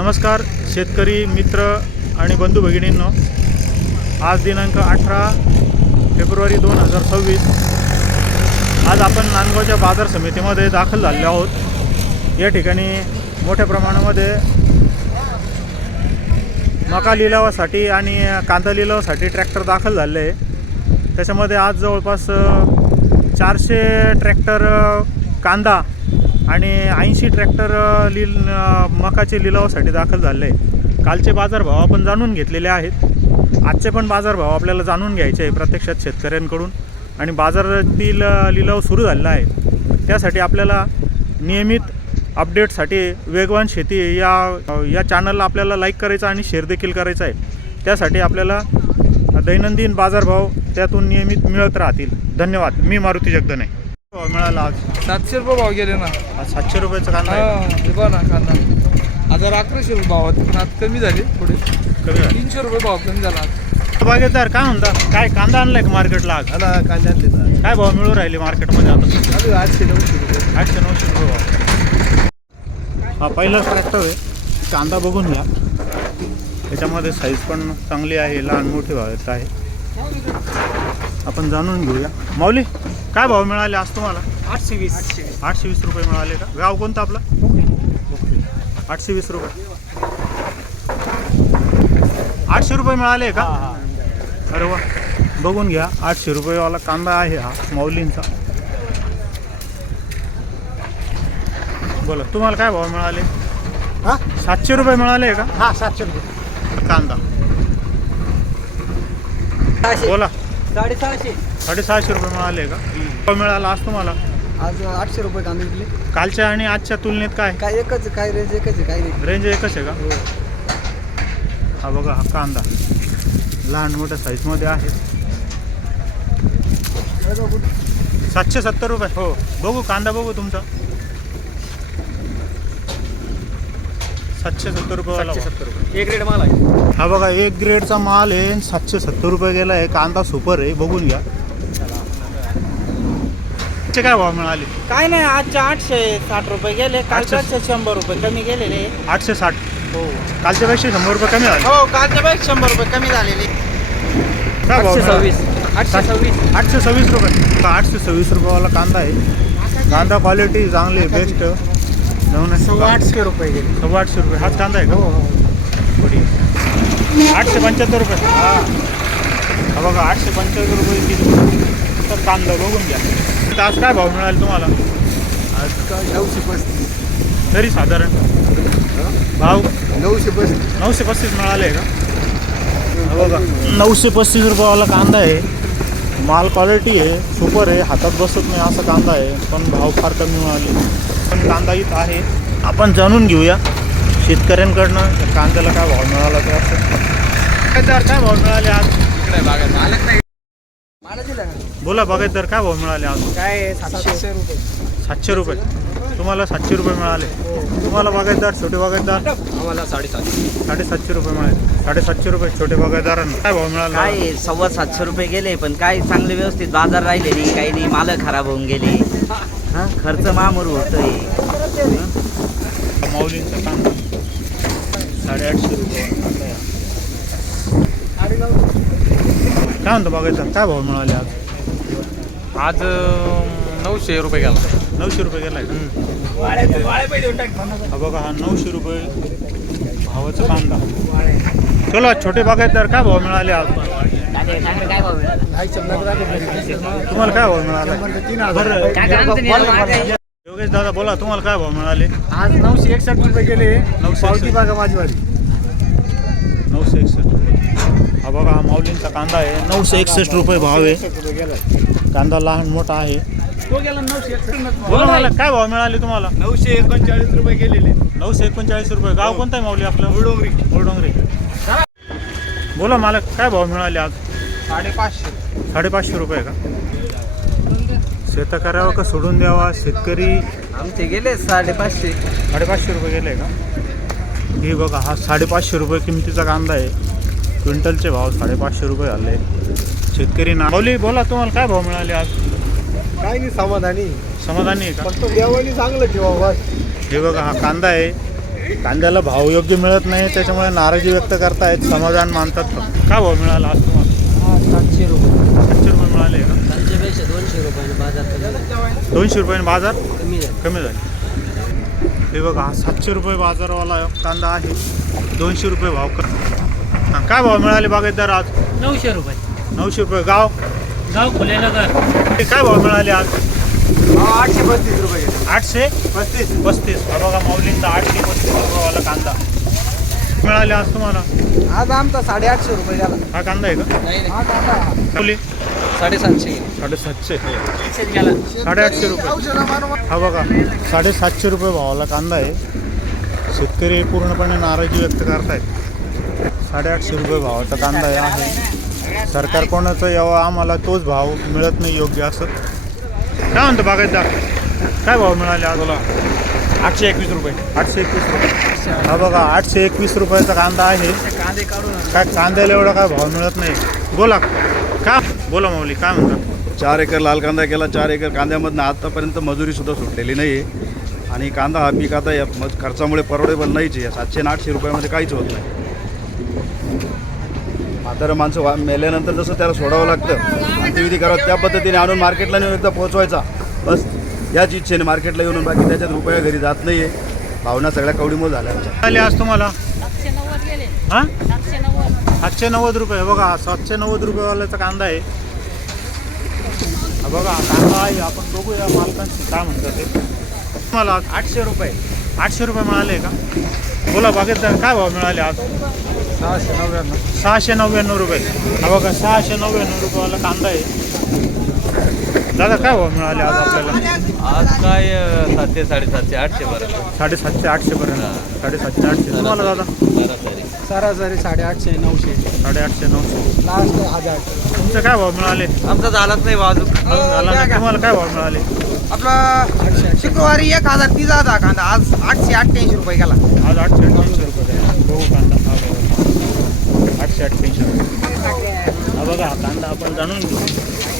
नमस्कार शेतकरी मित्र आणि बंधू भगिनींनो, आज दिनांक 18 फेब्रुवारी 2026 आज आपण नांदगावच्या बाजार समितीमध्ये दाखल झालेलो आहोत। या ठिकाणी मोठ्या प्रमाणामध्ये मका लिलावासाठी आणि कांदा लिलावासाठी ट्रॅक्टर दाखल झाले आहे। त्याच्यामध्ये आज जवळपास 400 ट्रॅक्टर कांदा आणि 80 ट्रॅक्टर मकाचे लिलावासाठी दाखल झाले आहे। कालचे बाजारभाव आपण जाणून घेतलेले आहेत, आजचे पण बाजारभाव आपल्याला जाणून घ्यायचे आहे प्रत्यक्षात शेतकऱ्यांकडून। आणि बाजारातील लिलाव सुरू झालेला आहे, त्यासाठी आपल्याला नियमित अपडेटसाठी वेगवान शेती या चॅनलला आपल्याला लाईक करायचं आणि शेअर देखील करायचं आहे। त्यासाठी आपल्याला दैनंदिन बाजारभाव त्यातून नियमित मिळत राहतील। धन्यवाद। मी मारुती जगदने। भाव मिळाला आज 700 रुपये भाव गेले ना। आज 700 रुपयाचा कांदा आहे। बघा ना कांदा 1100 रुपये भाव होते, पण आता कमी झाले, थोडे कमी झाले। 300 रुपये भाव कमी झाला। बागेदार काय म्हणता, काय कांदा आणलाय का मार्केटला आज? कांदा काय भाव मिळू राहिले मार्केटमध्ये आता? 800-900 रुपये 800-900 रुपये भाव। हा पहिलाच ट्रॅक्टर आहे, कांदा बघून घ्या। त्याच्यामध्ये साईज पण चांगली आहे, लहान मोठी भावात आहे। आपण जाणून घेऊया। माऊली काय भाव मिळाले आज तुम्हाला? 820 रुपये मिळाले का? गाव कोणतं आपलं? 820 रुपये 800 रुपये मिळाले का? अरे वा, बघून घ्या। 800 रुपयेवाला कांदा आहे हा माऊलींचा। बोला तुम्हाला काय भाव मिळाले? 700 रुपये मिळाले का? 700 रुपये कांदा बोला। 650 रुपये मिळाले का? भाव मिळाला आज तुम्हाला? आज 800 रुपये कांदे विकले। कालच्या आणि आजच्या तुलनेत काय काय एकच, काय रेंज एकच आहे, काय नाही रेंज एकच आहे का? हा बघा, हा कांदा लहान मोठ्या साईजमध्ये आहे। 770 रुपये। हो बघू कांदा, बघू तुमचा 770 रुपये। 770 रुपये एक ग्रेड माल आहे। हा बघा, एक ग्रेडचा माल आहे, 770 रुपये गेला आहे। कांदा सुपर आहे, बघून घ्या। काय भाव मिळाले? काय नाही, आजच्या 860 रुपये गेले, कालच्या 100 रुपये कमी गेलेले। 860 हो, कालच्यापेक्षा 100 रुपये कमी झाले। हो कालच्या पेक्षा 100 रुपये कमी झालेले। काय भाव मिळाला? 826 826 रुपये 826 रुपयेवाला कांदा आहे। कांदा क्वालिटी चांगली आहे, बेस्ट। 800 रुपये गेले। 850 रुपये हाच कांदा आहे का? बढिया। 875 रुपये। हा बघा, 875 रुपये किलो तर कांदा, बघून घ्या। आज काय भाव मिळाले तुम्हाला? आज काय 935 तरी साधारण भाव 935 मिळाले का? हा बघा, 935 रुपयावाला कांदा आहे। माल क्वालिटी आहे, सुपर आहे, हातात बसत नाही असा कांदा आहे, पण भाव फार कमी मिळाले। पण कांदा इथं आहे, आपण जाणून घेऊया शेतकऱ्यांकडनं कांद्याला काय भाव मिळाला ते। असं काय भाव मिळाले आज? इकडे बागा बोला बागायतदार, काय भाव मिळाले आज? काय 700 रुपये 700 रुपये तुम्हाला 700 रुपये मिळाले। तुम्हाला बागायतदार, छोटे बागायतदार आम्हाला 750 750 रुपये मिळाले। 750 रुपये छोटे बागायतदारांना काय भाव मिळाला? काय 750 रुपये गेले, पण काय चांगले व्यवस्थित बाजार राहिले नाही, काही नाही, माल खराब होऊन गेले। हा, खर्च मामूर होतोय। माऊलींचा कांदा 850 रुपये कांदा आहे। काय म्हणतो बागायतदार, काय भाव मिळाले आज? आज 900 रुपये गेला। 900 रुपये गेलाय का? हा बघा, हा 900 रुपये भावाचा कांदा। चला छोटे बागायतदार, काय भाव मिळाले आज? तुम्हाला काय भाव मिळाला? योगेश दादा बोला, तुम्हाला काय भाव मिळाले? आज 961 रुपये गेले। 961 बागा माझीवाली 961 रुपये। हा बघा, हा माऊलींचा कांदा आहे, 961 रुपये भाव आहे। कांदा लहान मोठा आहे। बोला मला, काय भाव मिळाले तुम्हाला? 939 रुपये गेलेले। 939 रुपये। गाव कोणतं आहे माऊली आपलं? मुरडोंगरी। बोला मला, काय भाव मिळाले आज? 550 रुपये का? शेत करावं का सोडून द्यावा? शेतकरी आमचे गेले 550 550 रुपये गेले का? हे बघा, हा 550 रुपये किमतीचा कांदा आहे। क्विंटलचे भाव 550 रुपये झाले। शेतकरी नावली। बोला तुम्हाला काय भाव मिळाले आज? काय नाही, समाधानी आहे का? फक्त देवानी चांगलं ठेवा बस। हे बघा, हा कांदा आहे, कांद्याला भाव योग्य मिळत नाही, त्याच्यामुळे नाराजी व्यक्त करतायत, समाधान मानतात. काय भाव मिळाला आज तुम्हाला? 700 रुपये. 700 रुपये मिळाले का? त्यांच्यापेक्षा 200 रुपये बाजार 200 रुपयाने बाजार कमी झाले. कमी झाले. हे बघा, हा 700 रुपये बाजारवाला कांदा आहे, 200 रुपये भाव कर. काय भाव मिळाले बागायतदार आज? 900 रुपये. 900 रुपये. गाव गाव खुलेनगर. ते काय भाव मिळाले आज? 835 रुपये. 835. हा बघा, माऊलींचा 835 रुपयेवाला कांदा मिळाले आज तुम्हाला. आज आमचा 850 रुपये गेला. हा कांदा आहे का? हा कांदा माऊली 750 750. गेला. 850 रुपये. हा बघा, 750 रुपये भावाला कांदा आहे. शेतकरी पूर्णपणे नाराजी व्यक्त करतायत. 850 रुपये भावाचा कांदा आहे. सरकार कोणाचं यावं, आम्हाला तोच भाव मिळत नाही योग्य असं. काय म्हणतो बागायतदार? काय भाव मिळाले आज? बोला. 821 रुपये. 821 रुपये. हा बघा, 821 रुपयाचा कांदा आहे. कांदे काढून काय कांद्याला एवढा काय भाव मिळत नाही? बोला. का बोला माऊली, काय म्हणतात? 4 एकर लाल कांदा केला. 4 एकर कांद्यामधनं आतापर्यंत मजुरीसुद्धा सुटलेली नाही आहे. आणि कांदा हा पीक आता या खर्चामुळे परवडेबल नाहीच आहे. 700 आणि 800 रुपयामध्ये काहीच होत नाही. म्हातारं माणसं मेल्यानंतर जसं त्याला सोडावं लागतं, अंत्यविधी करावं, त्या पद्धतीने आणून मार्केटला नेऊन एकदा पोहोचवायचा, बस याच इच्छेने मार्केटला येऊन, बाकी त्याच्यात रुपया घरी जात नाही आहे. भावना सगळ्या कवडीमोल झाल्या आमच्या. आले आज तुम्हाला? 790 गेले. हां, 790. 790 रुपये. बघा, 790 रुपयेवाल्याचा कांदा आहे. हा बघा, कांदा आहे. आपण बघूया मालकांशी काय म्हणतात ते. तुम्हाला आज 800 रुपये. 800 रुपये मिळाले का? बोला बागेतदार, काय भाव मिळाले आज? 699. 699 रुपये. हा बघा, 699 रुपयेवाला कांदा आहे. दादा, काय भाव मिळाले आज आपल्याला? आज काय 700, 750, 800 पर्यंत. 750, 800 पर्यंत. 750, 800. तुम्हाला दादा? सरासरी 850 900 850, 900. लास्ट 1000. तुमचे काय भाव मिळाले? आमचा झालाच नाही बाजू. झाला नाही. तुम्हाला काय भाव मिळाले? आपला शुक्रवारी 1030 होता कांदा, आज 888 रुपये गेला. आज 888 रुपये आहे. बघू कांदा. हा बघा, 888 रुपये. हा बघा, हा कांदा आपण जाणून घेऊ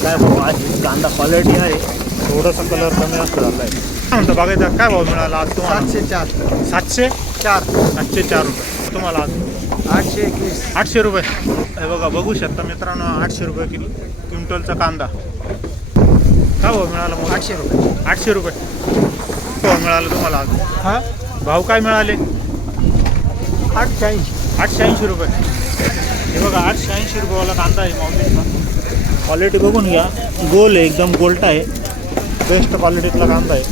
काय भाव आहे. कांदा क्वालिटी आहे, थोडासा कलर कमी असं झाला आहे. काय म्हणतो बागायचा, काय भाव मिळाला आज तुम्हाला? 704. 704. 704 रुपये. तुम्हाला आज 821. 800 रुपये. हे बघा, बघू शकता मित्रांनो, 800 रुपये क्विंटलचा कांदा. काय भाव मिळाला मग? 800 रुपये. 800 रुपये भाव मिळाला तुम्हाला आज? हा भाव काय मिळाले? 880. 880 रुपये. हे बघा, 880 रुपयेवाला कांदा आहे माऊलीचा. क्वालिटी बघून घ्या, गोल आहे, एकदम गोल्टा आहे, बेस्ट क्वालिटीतला कांदा आहे.